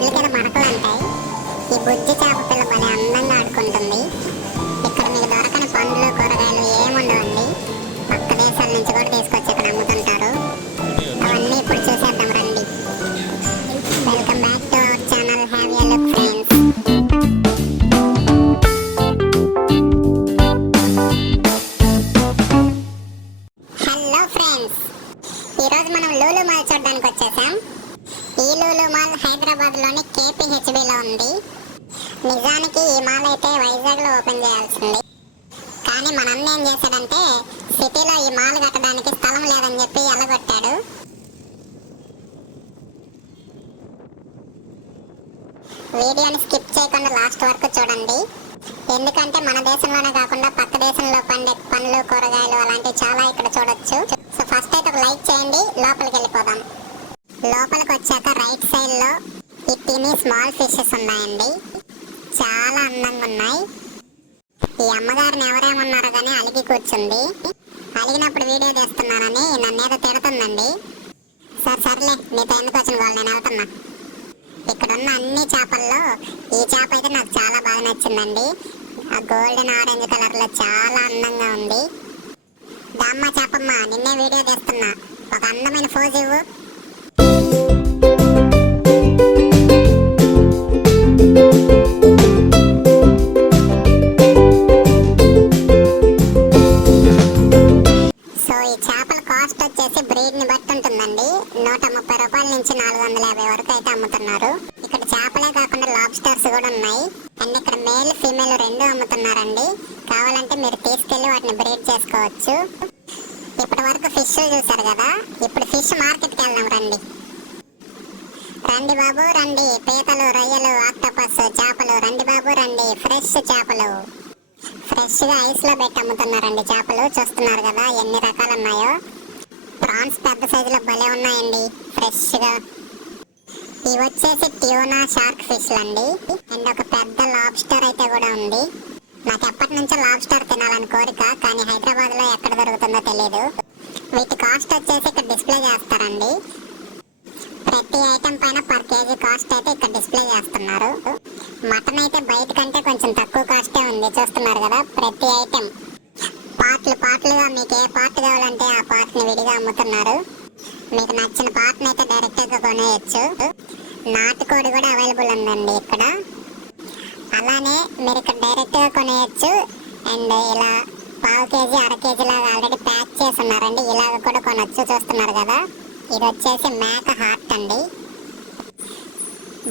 గుడ్ల కింద అంటాయి. ఈ బుజ్జి చేప పిల్ల భలే అందంగా ఆడుకుంటుంది. వీడియోని స్కిప్ చేయకుండా లాస్ట్ వరకు చూడండి. ఎందుకంటే మన దేశంలోనే కాకుండా పక్క దేశంలో పండే పండ్లు కూరగాయలు అలాంటివి చాలా ఇక్కడ చూడొచ్చు. సో ఫస్ట్ అయితే ఒక లైక్ చేయండి లోపలికి వెళ్ళిపోదాం. లోపలికి వచ్చాక రైట్ సైడ్లో ఈ తిని స్మాల్ ఫిషెస్ ఉన్నాయండి. చాలా అందంగా ఉన్నాయి. ఈ అమ్మగారిని ఎవరేమన్నారో కానీ అలిగి కూర్చుంది. అలిగినప్పుడు వీడియో తీస్తున్నానని నన్ను ఏదో తిడుతుందండి. సరే సర్లే నీతో ఎందుకు వచ్చిన వాళ్ళు? నేను వెళ్తున్నా. ఇక్కడ ఉన్న అన్ని చేపల్లో ఈ చేప అయితే నాకు చాలా బాగా నచ్చిందండి. ఆ గోల్డెన్ ఆరెంజ్ కలర్లో చాలా అందంగా ఉంది. దామ్మ చేపమ్మ నిన్నే వీడియో తీస్తున్నా. ఒక అందమైన ఫోజ్ ఇవ్వు. ఫ్రెష్ ఇవి వచ్చేసి ట్యూనా షార్క్ ఫిష్లు అండి అండ్ ఒక పెద్ద లాబ్స్టర్ అయితే కూడా ఉంది. నాకు ఎప్పటి నుంచో లాబ్స్టర్ తినాలని కోరిక కానీ హైదరాబాద్లో ఎక్కడ దొరుకుతుందో తెలియదు వీటి కాస్ట్ వచ్చేసి ఇక్కడ డిస్ప్లే చేస్తారండి. ప్రతి ఐటెం పైన పర్ కేజీ కాస్ట్ అయితే ఇక్కడ డిస్ప్లే చేస్తున్నారు. మటన్ అయితే బయట కంటే కొంచెం తక్కువ కాస్టే ఉంది చూస్తున్నారు కదా ప్రతి ఐటెం పార్ట్లు పార్ట్లుగా మీకు ఏ పార్ట్ కావాలంటే ఆ పార్ట్ విడిగా అమ్ముతున్నారు. మీకు నచ్చిన పార్ట్ అయితే డైరెక్ట్గా కొనేయచ్చు. నాటుకోడి కూడా అవైలబుల్ ఉందండి ఇక్కడ. అలానే మీరు ఇక్కడ డైరెక్ట్గా కొనేయచ్చు. అండ్ ఇలా పావు కేజీ అర కేజీ లాగా ఆల్రెడీ ప్యాక్ చేసి ఉన్నారండి. ఇలాగ కూడా కొనొచ్చు చూస్తున్నారు కదా. ఇది వచ్చేసి మేక హార్ట్ అండి.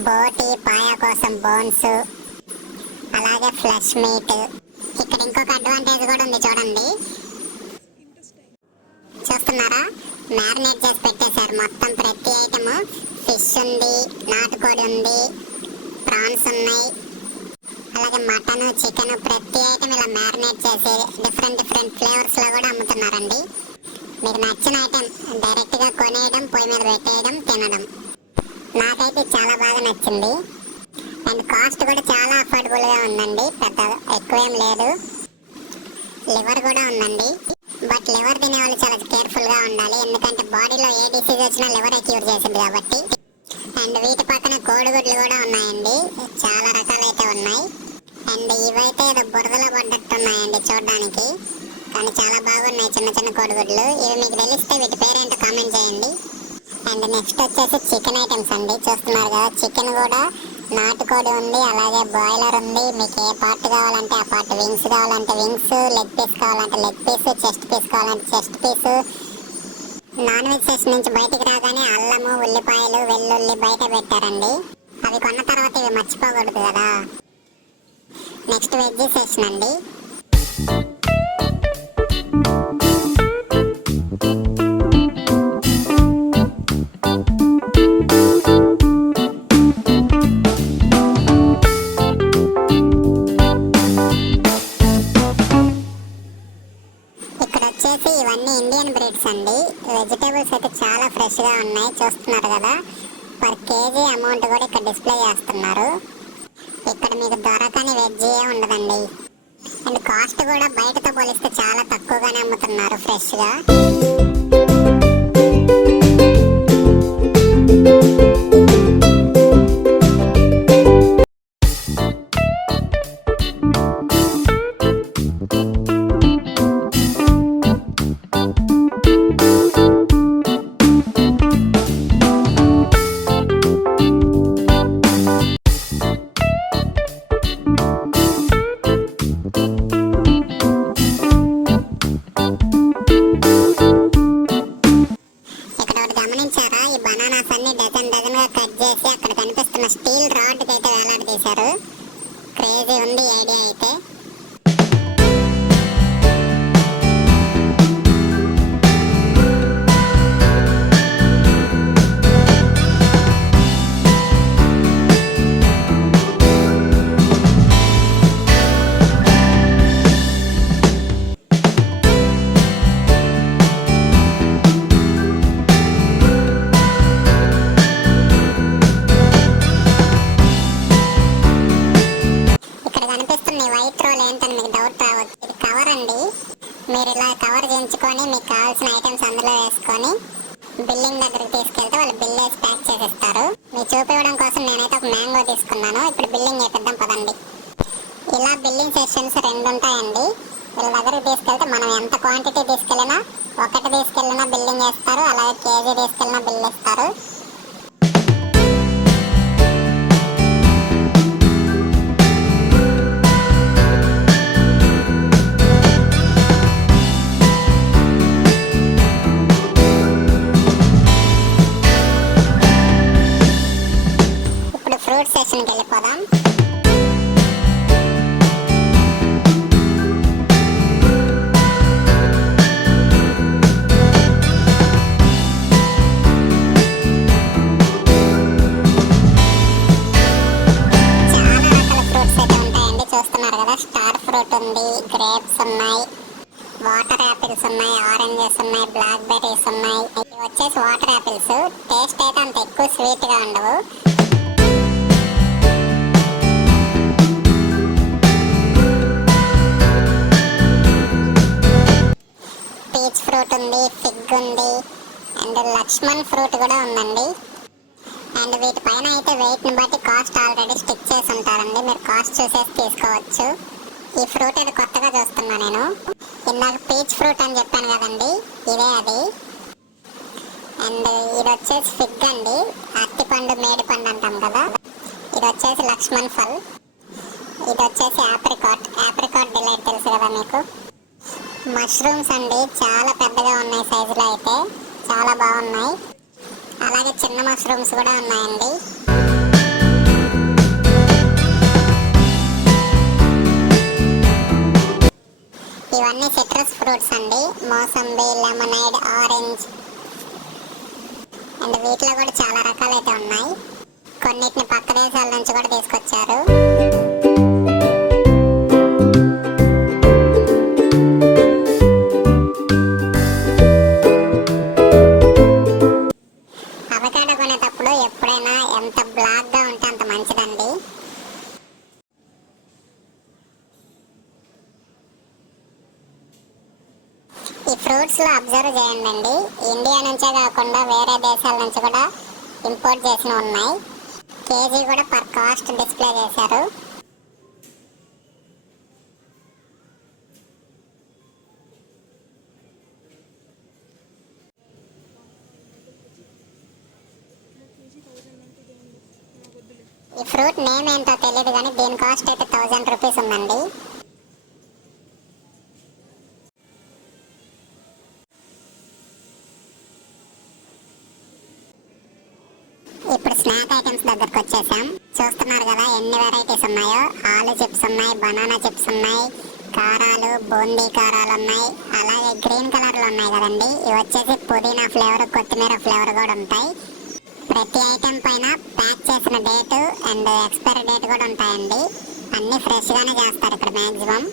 బోటి పాయా కోసం బోన్స్ అలాగే ఫ్లష్ మీట్ ఇక్కడ ఇంకొక అడ్వాంటేజ్ కూడా ఉంది చూడండి. చూస్తున్నారా? మ్యారినేట్ చేసి పెట్టేశారు. మొత్తం ప్రతి ఐటమ్ ఫిష్ ఉంది నాటుకోడి ఉంది ప్రాన్స్ ఉన్నాయి. అలాగే మటన్ చికెన్ ప్రతి ఐటమ్ ఇలా మ్యారినేట్ చేసి డిఫరెంట్ డిఫరెంట్ ఫ్లేవర్స్లో కూడా అమ్ముతున్నారండి. మీకు నచ్చిన ఐటెం డైరెక్ట్గా కొనేయడం పొయ్యి మీద పెట్టేయడం తినడం. నాకైతే చాలా బాగా నచ్చింది. అండ్ కాస్ట్ కూడా చాలా అఫోర్డబుల్గా ఉందండి. పెద్ద ఎక్కువేం లేదు. లివర్ కూడా ఉందండి. బట్ లివర్ తినే వాళ్ళు చాలా కేర్ఫుల్గా ఉండాలి. ఎందుకంటే బాడీలో ఏ డిసీజ్ వచ్చినా లివర్ క్యూర్ చేసింది కాబట్టి. అండ్ వీటి పక్కన కోడిగుడ్లు కూడా ఉన్నాయండి. చాలా రకాలైతే ఉన్నాయి. అండ్ ఇవైతే ఏదో బురదలో పడ్డట్టు ఉన్నాయండి చూడడానికి. కానీ చాలా బాగున్నాయి చిన్న చిన్న కోడిగుడ్లు. ఇవి మీకు తెలిస్తే వీటి పేరేంటో కామెంట్ చేయండి. అండ్ నెక్స్ట్ వచ్చేసి చికెన్ ఐటమ్స్ అండి. చూస్తున్నారు కదా చికెన్ కూడా నాటుకోడి ఉంది అలాగే బాయిలర్ ఉంది. మీకు ఏ పార్ట్ కావాలంటే ఆ పార్ట్ వింగ్స్ కావాలంటే వింగ్స్ లెగ్ పీస్ కావాలంటే లెగ్ పీస్ చెస్ట్ పీస్ కావాలంటే చెస్ట్ పీస్ నాన్ వెజ్ సెస్ నుంచి బయటికి రాగానే అల్లము ఉల్లిపాయలు వెల్లుల్లి బయట పెట్టారండి. అవి కొన్న తర్వాత ఇవి మర్చిపోకూడదు కదా. నెక్స్ట్ వెజ్ సెషన్ అండి కవర్ మీకు కావాల్సిన ఐటమ్స్ అందులో వేసుకొని బిల్లింగ్ దగ్గరికి తీసుకెళ్తే వాళ్ళు బిల్ వేసి ప్యాక్ చేసిస్తారు. మీరు చూపించడం కోసం నేనైతే ఒక మ్యాంగో తీసుకున్నాను. ఇప్పుడు బిల్లింగ్ చేపిద్దాం పదండి. ఇలా బిల్లింగ్ సెషన్స్ రెండు ఉంటాయండి. వీళ్ళ దగ్గరికి తీసుకెళ్తే మనం ఎంత క్వాంటిటీ తీసుకెళ్ళినా ఒకటి తీసుకెళ్ళినా బిల్లింగ్ వేస్తారు అలాగే కేజీ తీసుకెళ్ళినా బిల్ ఇస్తారు ఇప్పుడు ఫ్రూట్ సెషన్కి వెళ్ళిపోదాం. చూస్తున్నారు కదా స్టార్ ఫ్రూట్ ఉంది గ్రేప్స్ ఉన్నాయి వాటర్ యాపిల్స్ ఉన్నాయి ఆరెంజెస్ ఉన్నాయి బ్లాక్ బెర్రీస్ ఉన్నాయి. ఇవి వచ్చేసి వాటర్ యాపిల్స్ టేస్ట్ అయితే అంత ఎక్కువ స్వీట్గా ఉండవు. పీచ్ ఫ్రూట్ ఉంది ఫిగ్ ఉంది అండ్ లక్ష్మణ్ ఫ్రూట్ కూడా ఉందండి. అండ్ వీటిపైన అయితే వెయిట్ని బట్టి కాస్ట్ ఆల్రెడీ స్టిక్ చేసి ఉంటారండి. మీరు కాస్ట్ చూసేసి తీసుకోవచ్చు. ఈ ఫ్రూట్ అది కొత్తగా చూస్తున్నా నేను. ఇందాక పీచ్ ఫ్రూట్ అని చెప్పాను కదండి ఇదే అది. అండ్ ఇది వచ్చేసి ఫిగ్ అండి అరటిపండు మేడి పండు అంటాం కదా. ఇది వచ్చేసి లక్ష్మణ్ ఫల్. ఇది వచ్చేసి ఆప్రికాట్. ఆప్రికాట్ డిలైట్ తెలుసు కదా మీకు? మష్రూమ్స్ అండి చాలా పెద్దగా ఉన్నాయి సైజులో అయితే. చాలా బాగున్నాయి. అలాగే చిన్న మష్రూమ్స్ కూడా ఉన్నాయండి. ఇవన్నీ సిట్రస్ ఫ్రూట్స్ అండి. మోసంబి లెమనైడ్ ఆరెంజ్. అండ్ వీటిలో కూడా చాలా రకాలైతే ఉన్నాయి. కొన్నిటిని పక్క దేశాల నుంచి కూడా తీసుకొచ్చారు. ఈ ఫ్రూట్ నేమ్ ఏంటో తెలియదు కానీ దీని కాస్ట్ అయితే థౌజండ్ రూపీస్ ఉందండి. ఇప్పుడు స్నాక్ ఐటమ్స్ దగ్గరకు వచ్చేసాం. చూస్తున్నారు కదా ఎన్ని వెరైటీస్ ఉన్నాయో? ఆలు చిప్స్ ఉన్నాయి బనానా చిప్స్ ఉన్నాయి కారాలు బూందీ కారాలు ఉన్నాయి అలాగే గ్రీన్ కలర్లో ఉన్నాయి కదండి. ఇవి వచ్చేసి పుదీనా ఫ్లేవర్ కొత్తిమీర ఫ్లేవర్ కూడా ఉంటాయి. ప్రతి ఐటెం పైన ప్యాక్ చేసిన డేట్ అండ్ ఎక్స్పైరీ డేట్ కూడా ఉంటాయండి. అన్ని ఫ్రెష్ గానే చేస్తారు ఇక్కడ మాక్సిమం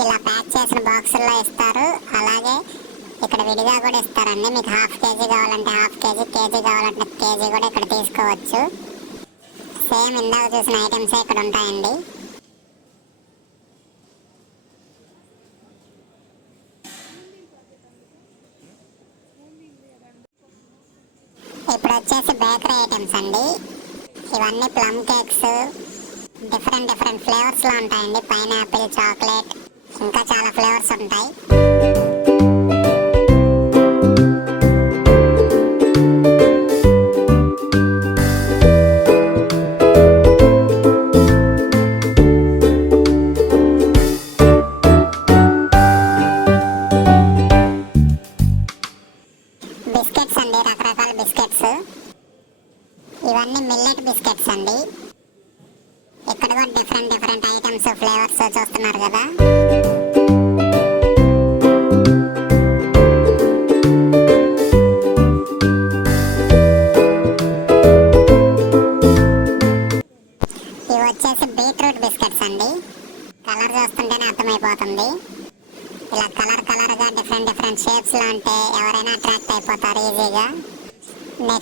ఇలా ప్యాక్ చేసిన బాక్సుల్లో ఇస్తారు. అలాగే ఇక్కడ విడిగా కూడా ఇస్తారండి. మీకు హాఫ్ కేజీ కావాలంటే హాఫ్ కేజీ కేజీ కావాలంటే కేజీ కూడా ఇక్కడ తీసుకోవచ్చు. సేమ్ ఇందాక చూసిన ఐటమ్సే ఇక్కడ ఉంటాయండి. ఇప్పుడు వచ్చేసి బేకరీ ఐటమ్స్ అండి. ఇవన్నీ ప్లమ్ కేక్స్ డిఫరెంట్ డిఫరెంట్ ఫ్లేవర్స్లో ఉంటాయండి. పైనాపిల్ చాక్లెట్ ఇంకా చాలా ఫ్లేవర్స్ ఉంటాయి.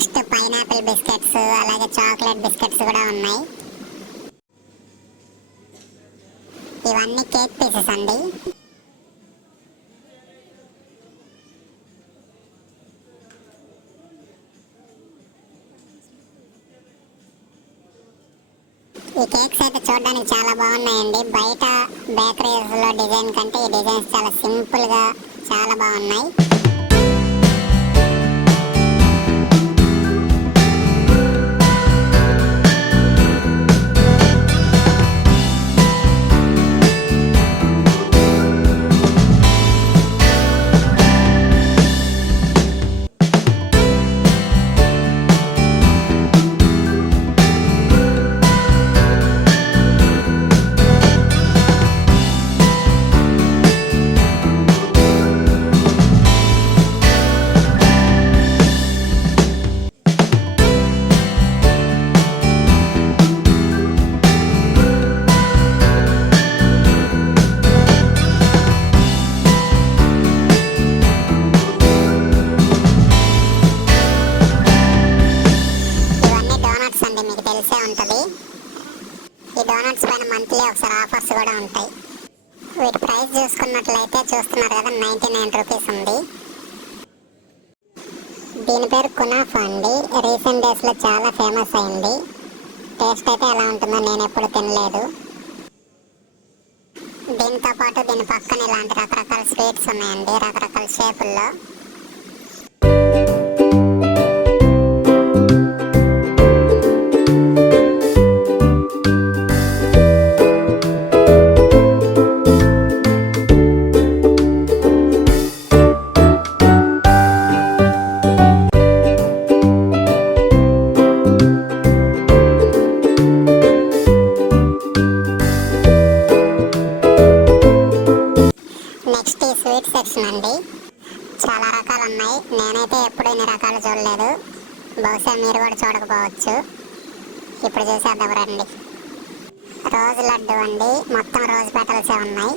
నెక్స్ట్ పైనాపిల్ బిస్కెట్స్ అలాగే చాక్లెట్ బిస్కెట్స్ కూడా ఉన్నాయి. ఇవన్నీ కేక్ పీసెస్ అండి. ఈ కేక్స్ అయితే చూడడానికి చాలా బాగున్నాయండి. బయట బేకరీస్లో డిజైన్ కంటే ఈ డిజైన్స్ చాలా సింపుల్గా చాలా బాగున్నాయి. కునాఫా అండి రీసెంట్ డేస్లో చాలా ఫేమస్ అయింది. టేస్ట్ అయితే ఎలా ఉంటుందో నేను ఎప్పుడు తినలేదు. దీంతో పాటు దీని పక్కన ఇలాంటి రకరకాల స్వీట్స్ ఉన్నాయండి రకరకాల షేపుల్లో. బహుశా మీరు కూడా చూడకపోవచ్చు. ఇప్పుడు చూసేద్దాం రండి. రోజు లడ్డు అండి. మొత్తం రోజు పెటల్సే ఉన్నాయి.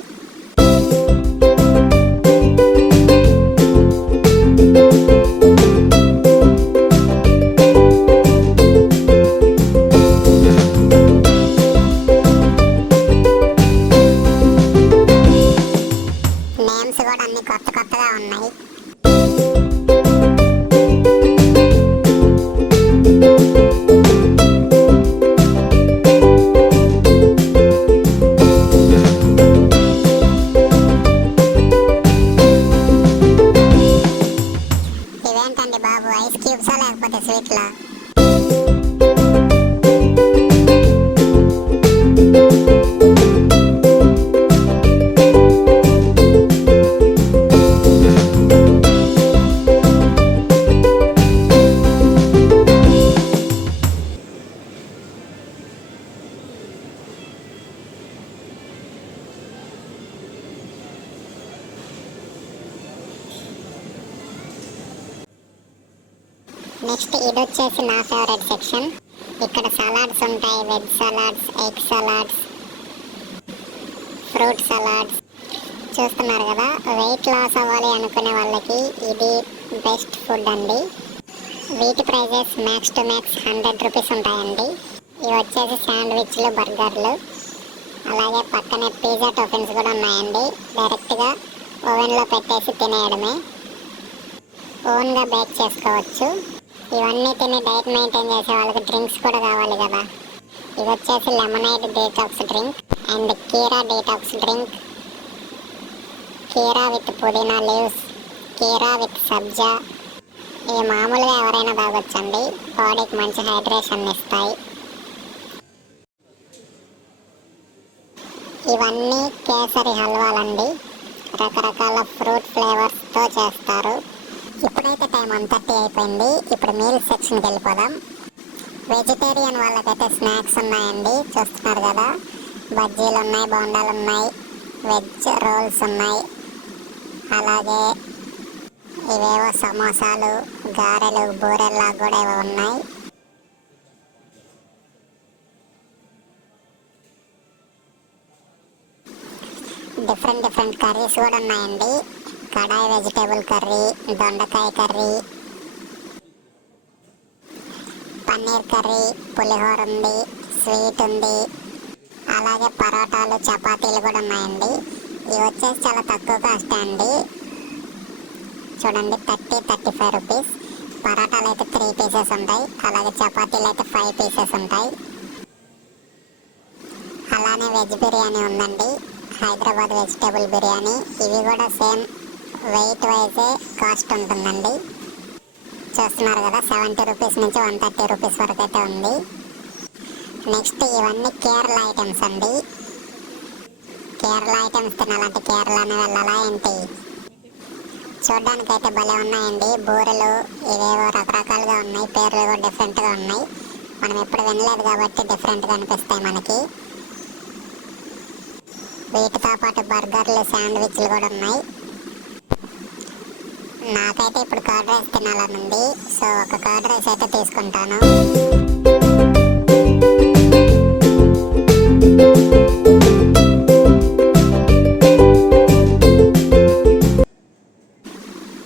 Hitler. సెక్షన్ ఇక్కడ సలాడ్స్ ఉంటాయి. Veg salads egg salads fruit salads చూస్తున్నారు కదా? వెయిట్ లాస్ అవ్వాలి అనుకునే వాళ్ళకి ఇది బెస్ట్ ఫుడ్ అండి. వీటి prices max to max hundred rupees ఉంటాయండి. ఇవి వచ్చేసి శాండ్విచ్లు బర్గర్లు అలాగే పక్కనే పిజ్జా టోఫిన్స్ కూడా ఉన్నాయండి. డైరెక్ట్గా ఓవెన్లో పెట్టేసి తినేయడమే. ఓన్గా బేక్ చేసుకోవచ్చు. ఇవన్నీ తిని డైట్ మెయింటైన్ చేసే వాళ్ళకి డ్రింక్స్ కూడా కావాలి కదా. ఇది వచ్చేసి లెమనైడ్ డీటాక్స్ డ్రింక్ అండ్ కీరా డీటాక్స్ డ్రింక్. కీరా విత్ పుదీనా లీవ్స్ కీరా విత్ సబ్జా. ఇవి మామూలుగా ఎవరైనా తాగొచ్చండి. బాడీకి మంచి హైడ్రేషన్ ఇస్తాయి. ఇవన్నీ కేసరి హల్వాలండి. రకరకాల ఫ్రూట్ ఫ్లేవర్స్తో చేస్తారు. ఇప్పుడైతే టైం వన్ థర్టీ అయిపోయింది. ఇప్పుడు మీల్ సెక్షన్కి వెళ్ళిపోదాం. వెజిటేరియన్ వాళ్ళకైతే స్నాక్స్ ఉన్నాయండి. చూస్తున్నారు కదా. బజ్జీలు ఉన్నాయి బోండాలు ఉన్నాయి వెజ్ రోల్స్ ఉన్నాయి. అలాగే ఇవేవో సమోసాలు గారెలు బూరెల్లా కూడా ఏవో ఉన్నాయి. డిఫరెంట్ డిఫరెంట్ కర్రీస్ కూడా ఉన్నాయండి. కడాయి వెజిటేబుల్ కర్రీ దొండకాయ కర్రీ పన్నీర్ కర్రీ పులిహోర ఉంది స్వీట్ ఉంది. అలాగే పరోటాలు చపాతీలు కూడా ఉన్నాయండి. ఇవి వచ్చేసి చాలా తక్కువ కాస్ట్ అండి. చూడండి థర్టీ థర్టీ ఫైవ్ రూపీస్. పరోటాలు అయితే త్రీ పీసెస్ ఉంటాయి. అలాగే చపాతీలు అయితే ఫైవ్ పీసెస్ ఉంటాయి. అలానే వెజ్ బిర్యానీ ఉందండి. హైదరాబాద్ వెజిటేబుల్ బిర్యానీ. ఇవి కూడా సేమ్ వెయిట్ వైజే కాస్ట్ ఉంటుందండి. చూస్తున్నారు కదా సెవెంటీ రూపీస్ నుంచి వన్ థర్టీ రూపీస్ వరకు అయితే ఉంది. నెక్స్ట్ ఇవన్నీ కేరళ ఐటమ్స్ అండి. కేరళ ఐటమ్స్ తినాలంటే కేరళనే వెళ్ళాలా ఏంటి? చూడడానికి అయితే భలే ఉన్నాయండి. బూరెలు ఇవేవో రకరకాలుగా ఉన్నాయి. పేర్లు కూడా డిఫరెంట్గా ఉన్నాయి. మనం ఎప్పుడు వినలేదు కాబట్టి డిఫరెంట్గా అనిపిస్తాయి మనకి. వీటితో పాటు బర్గర్లు శాండ్విచ్లు కూడా ఉన్నాయి. నాకైతే ఇప్పుడు కర్డ్ రైస్ తినాలని ఉంది సో ఒక కర్డ్ రైస్ అయితే తీసుకుంటాను.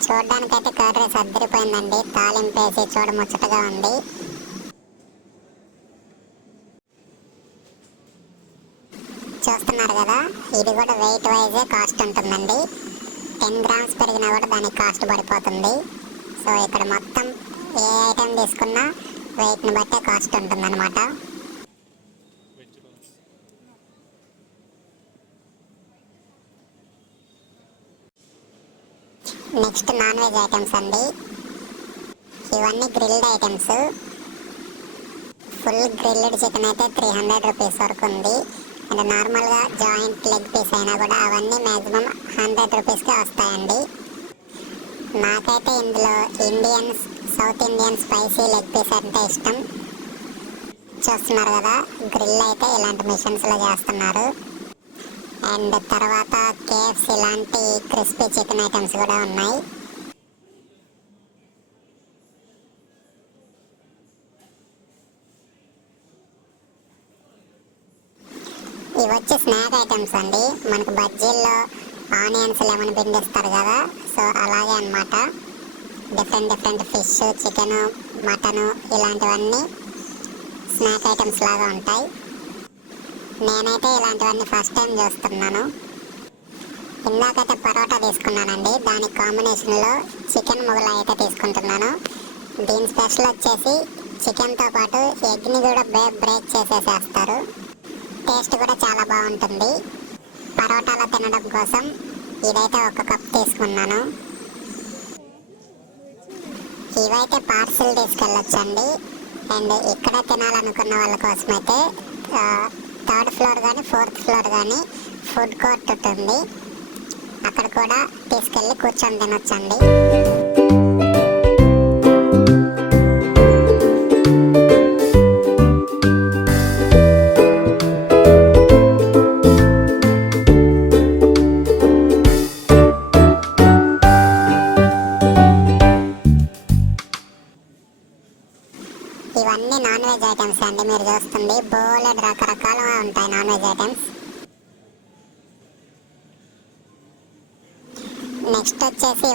చూడడానికైతే కర్డ్ రైస్ అద్దరిపోయిందండి. తాలింపేసి చూడ ముచ్చటగా ఉంది. చూస్తున్నారు కదా ఇది కూడా వెయిట్ వైజే కాస్ట్ ఉంటుందండి. టెన్ గ్రామ్స్ పెరిగినా కూడా దానికి కాస్ట్ పడిపోతుంది. సో ఇక్కడ మొత్తం ఏ ఐటెం తీసుకున్నా వెయిట్ని బట్టే కాస్ట్ ఉంటుందన్నమాట. Veg next non veg items అండి. ఇవన్నీ grilled items. Full grilled chicken అయితే త్రీ హండ్రెడ్ రూపీస్ వరకు ఉంది. అండ్ నార్మల్గా జాయింట్ లెగ్ పీస్ అయినా కూడా అవన్నీ మ్యాక్సిమం హండ్రెడ్ రూపీస్కే వస్తాయండి. నాకైతే ఇందులో Indians south Indian spicy leg piece అంటే ఇష్టం. చూస్తున్నారు కదా గ్రిల్ అయితే ఇలాంటి మిషన్స్లో చేస్తున్నారు. అండ్ తర్వాత కేఎఫ్స్ ఇలాంటి క్రిస్పీ చికెన్ ఐటమ్స్ కూడా ఉన్నాయి. ఇవి వచ్చి స్నాక్ ఐటమ్స్ అండి. మనకు బజ్జీల్లో ఆనియన్స్ లెమన్ పిండిస్తారు కదా. సో అలాగే అన్నమాట. Different different fish chicken mutton ఇలాంటివన్నీ స్నాక్ ఐటమ్స్ లాగా ఉంటాయి. నేనైతే ఇలాంటివన్నీ ఫస్ట్ టైం చూస్తున్నాను. ఇందాకైతే పరోటా తీసుకున్నానండి. దాని కాంబినేషన్లో చికెన్ మొగలాయి అయితే తీసుకుంటున్నాను. దీని స్పెషల్ వచ్చేసి చికెన్తో పాటు ఎగ్ని కూడా బ్రేక్ చేసేసేస్తారు. టేస్ట్ కూడా చాలా బాగుంటుంది. పరోటాలో తినడం కోసం ఇదైతే ఒక కప్ తీసుకున్నాను. ఇవైతే పార్సిల్ తీసుకెళ్ళొచ్చండి. అండ్ ఇక్కడ తినాలనుకున్న వాళ్ళ కోసం అయితే థర్డ్ ఫ్లోర్ కానీ ఫోర్త్ ఫ్లోర్ కానీ ఫుడ్ కోర్ట్ ఉంటుంది. అక్కడ కూడా తీసుకెళ్ళి కూర్చొని తినొచ్చండి.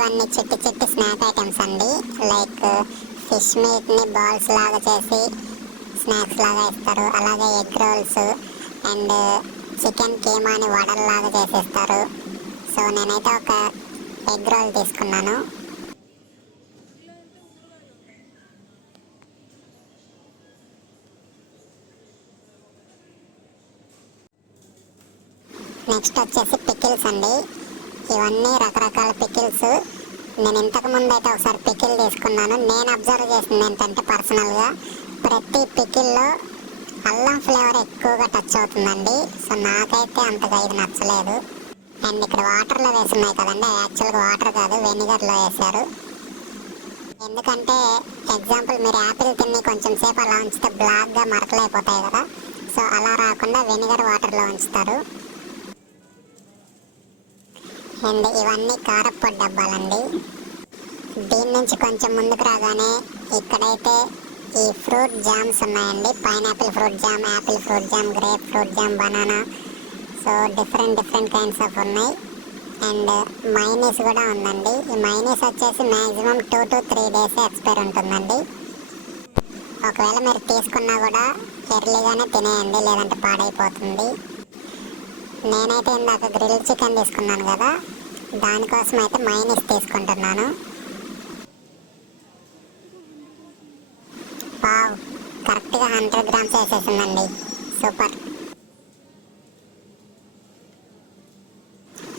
కొన్ని చిట్టి చిట్టి స్నాక్ ఐటమ్స్ అండి. లైక్ ఫిష్ మీట్ని బాల్స్ లాగా చేసి స్నాక్స్ లాగా ఇస్తారు. అలాగే ఎగ్ రోల్స్ అండ్ చికెన్ కీమాని వడల్లాగా చేసేస్తారు. సో నేనైతే ఒక ఎగ్ రోల్ తీసుకున్నాను. నెక్స్ట్ వచ్చేసి పికిల్స్ అండి. ఇవన్నీ రకరకాల పికిల్స్. నేను ఇంతకు ముందు అయితే ఒకసారి పికిల్ తీసుకున్నాను. నేను అబ్జర్వ్ చేసింది ఏంటంటే పర్సనల్గా ప్రతి పికిల్లో అల్లం ఫ్లేవర్ ఎక్కువగా టచ్ అవుతుందండి. సో నాకైతే అంతగా ఇది నచ్చలేదు. అండ్ ఇక్కడ వాటర్లో వేసి ఉన్నాయి కదండి. యాక్చువల్గా వాటర్ కాదు వెనిగర్లో వేశారు. ఎందుకంటే ఎగ్జాంపుల్ మీరు యాపిల్ తిని కొంచెం సేపు అలా ఉంచితే బ్లాక్గా మరకలైపోతాయి కదా. సో అలా రాకుండా వెనిగర్ వాటర్లో ఉంచుతారు. అండ్ ఇవన్నీ కారప్పొడి డబ్బాలండి. దీని నుంచి కొంచెం ముందుకు రాగానే ఇక్కడైతే ఈ ఫ్రూట్ జామ్స్ ఉన్నాయండి. Pineapple fruit jam apple fruit jam grape fruit jam banana. So different different kinds of ఉన్నాయి. అండ్ మైనీస్ కూడా ఉందండి. ఈ మైనీస్ వచ్చేసి maximum two to three days expire ఉంటుందండి. ఒకవేళ మీరు తీసుకున్నా కూడా ఎర్లీగానే తినేయండి లేదంటే పాడైపోతుంది. నేనైతే ఇందాక గ్రిల్ చికెన్ తీసుకున్నాను కదా దానికోసం అయితే మైనస్ తీసుకుంటున్నాను. వావ్ కరెక్ట్గా హండ్రెడ్ గ్రామ్స్ వేసేసిందండి సూపర్.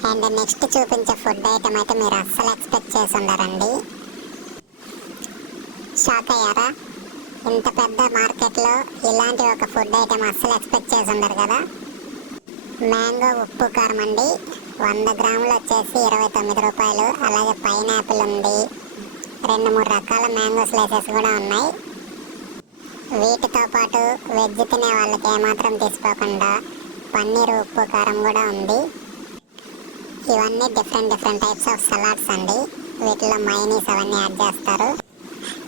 అండ్ నెక్స్ట్ చూపించే ఫుడ్ ఐటమ్ అయితే మీరు అస్సలు ఎక్స్పెక్ట్ చేసి ఉండారండి. షాక్ అయ్యారా? ఇంత పెద్ద మార్కెట్లో ఇలాంటి ఒక ఫుడ్ ఐటమ్ అస్సలు ఎక్స్పెక్ట్ చేసి ఉండరు కదా. మ్యాంగో ఉప్పు కారం అండి. వంద గ్రాములు వచ్చేసి ఇరవై తొమ్మిది రూపాయలు. అలాగే పైనాపిల్ ఉంది. రెండు మూడు రకాల మ్యాంగో స్లైసెస్ కూడా ఉన్నాయి. వీటితో పాటు వెజ్ తినే వాళ్ళకి ఏమాత్రం తీసుకోకుండా పన్నీర్ ఉప్పు కారం కూడా ఉంది. ఇవన్నీ different different types of salads అండి. వీటిలో మైనీస్ అవన్నీ యాడ్ చేస్తారు.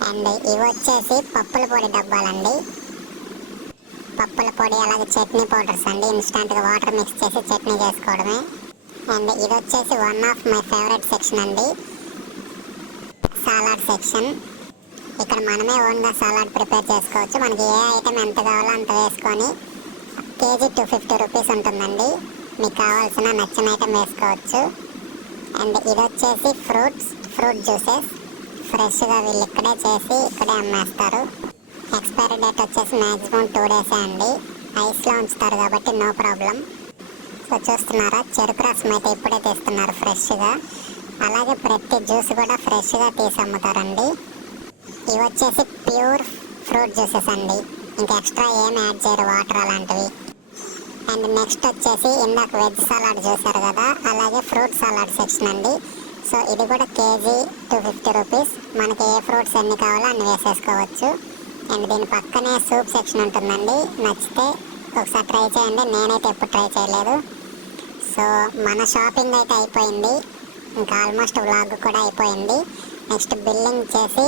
అండ్ ఇవి వచ్చేసి పప్పుల పొడి డబ్బాలండి. పప్పుల పొడి అలాగే చట్నీ పౌడర్స్ అండి. ఇన్స్టెంట్గా వాటర్ మిక్స్ చేసి చట్నీ చేసుకోవడమే. అండ్ ఇది వచ్చేసి one of my favourite section అండి. Salad section. ఇక్కడ మనమే ఓన్గా సలాడ్ ప్రిపేర్ చేసుకోవచ్చు. మనకి ఏ ఐటెం ఎంత కావాలో అంత వేసుకొని కేజీ టూ ఫిఫ్టీ రూపీస్ ఉంటుందండి. మీకు కావాల్సిన నచ్చిన ఐటెం వేసుకోవచ్చు. అండ్ ఇది వచ్చేసి ఫ్రూట్స్ ఫ్రూట్ జ్యూసెస్. ఫ్రెష్గా వీళ్ళు ఇక్కడే చేసి ఇక్కడే అమ్మేస్తారు. ఎక్స్పైరీ డేట్ వచ్చేసి మ్యాక్సిమం టూ డేసే అండి. ఐస్లో ఉంచుతారు కాబట్టి నో ప్రాబ్లం సో చూస్తున్నారా? చెరుకు రసం అయితే ఇప్పుడే తీస్తున్నారు ఫ్రెష్గా అలాగే ప్రతి జ్యూస్ కూడా ఫ్రెష్గా తీసి అమ్ముతారండి ఇవి వచ్చేసి ప్యూర్ ఫ్రూట్ జ్యూసెస్ అండి. ఇంకా ఎక్స్ట్రా ఏం యాడ్ చేయరు వాటర్ అలాంటివి. అండ్ నెక్స్ట్ వచ్చేసి ఇందాక వెజ్ సలాడ్ చూసారు కదా? అలాగే ఫ్రూట్ సలాడ్ సెక్షన్ అండి. సో ఇది కూడా కేజీ టూ ఫిఫ్టీ రూపీస్ మనకి ఏ ఫ్రూట్స్ ఎన్ని కావాలో అన్ని వేసేసుకోవచ్చు. అండ్ దీని పక్కనే సూప్ సెక్షన్ ఉంటుందండి. నచ్చితే ఒకసారి ట్రై చేయండి. నేనైతే ఎప్పుడు ట్రై చేయలేదు. సో మన షాపింగ్ అయితే అయిపోయింది. ఇంకా ఆల్మోస్ట్ వ్లాగ్ కూడా అయిపోయింది. నెక్స్ట్ బిల్లింగ్ చేసి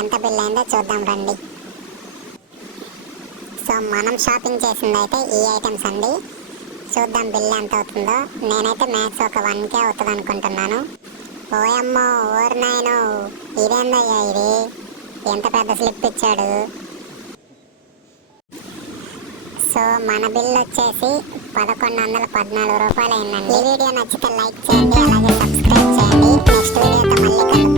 ఎంత బిల్ అయిందో చూద్దాం రండి. సో మనం షాపింగ్ చేసింది అయితే ఈ ఐటమ్స్ అండి. చూద్దాం బిల్ ఎంత అవుతుందో. నేనైతే మ్యాథ్స్ ఒక వన్ కే అవుతుంది అనుకుంటున్నాను ఓయమ్మో ఓర్ నాయనో ఇదేందయ్యా ఇది? ఎంత పెద్ద స్లిప్ ఇచ్చాడు. సో మన బిల్ వచ్చేసి పదకొండు వందల పద్నాలుగు రూపాయలు అయిందండి ఈ వీడియో నచ్చితే లైక్ చేయండి అలాగే సబ్స్క్రైబ్ చేయండి. నెక్స్ట్ వీడియోతో మళ్ళీ కలుగుతాం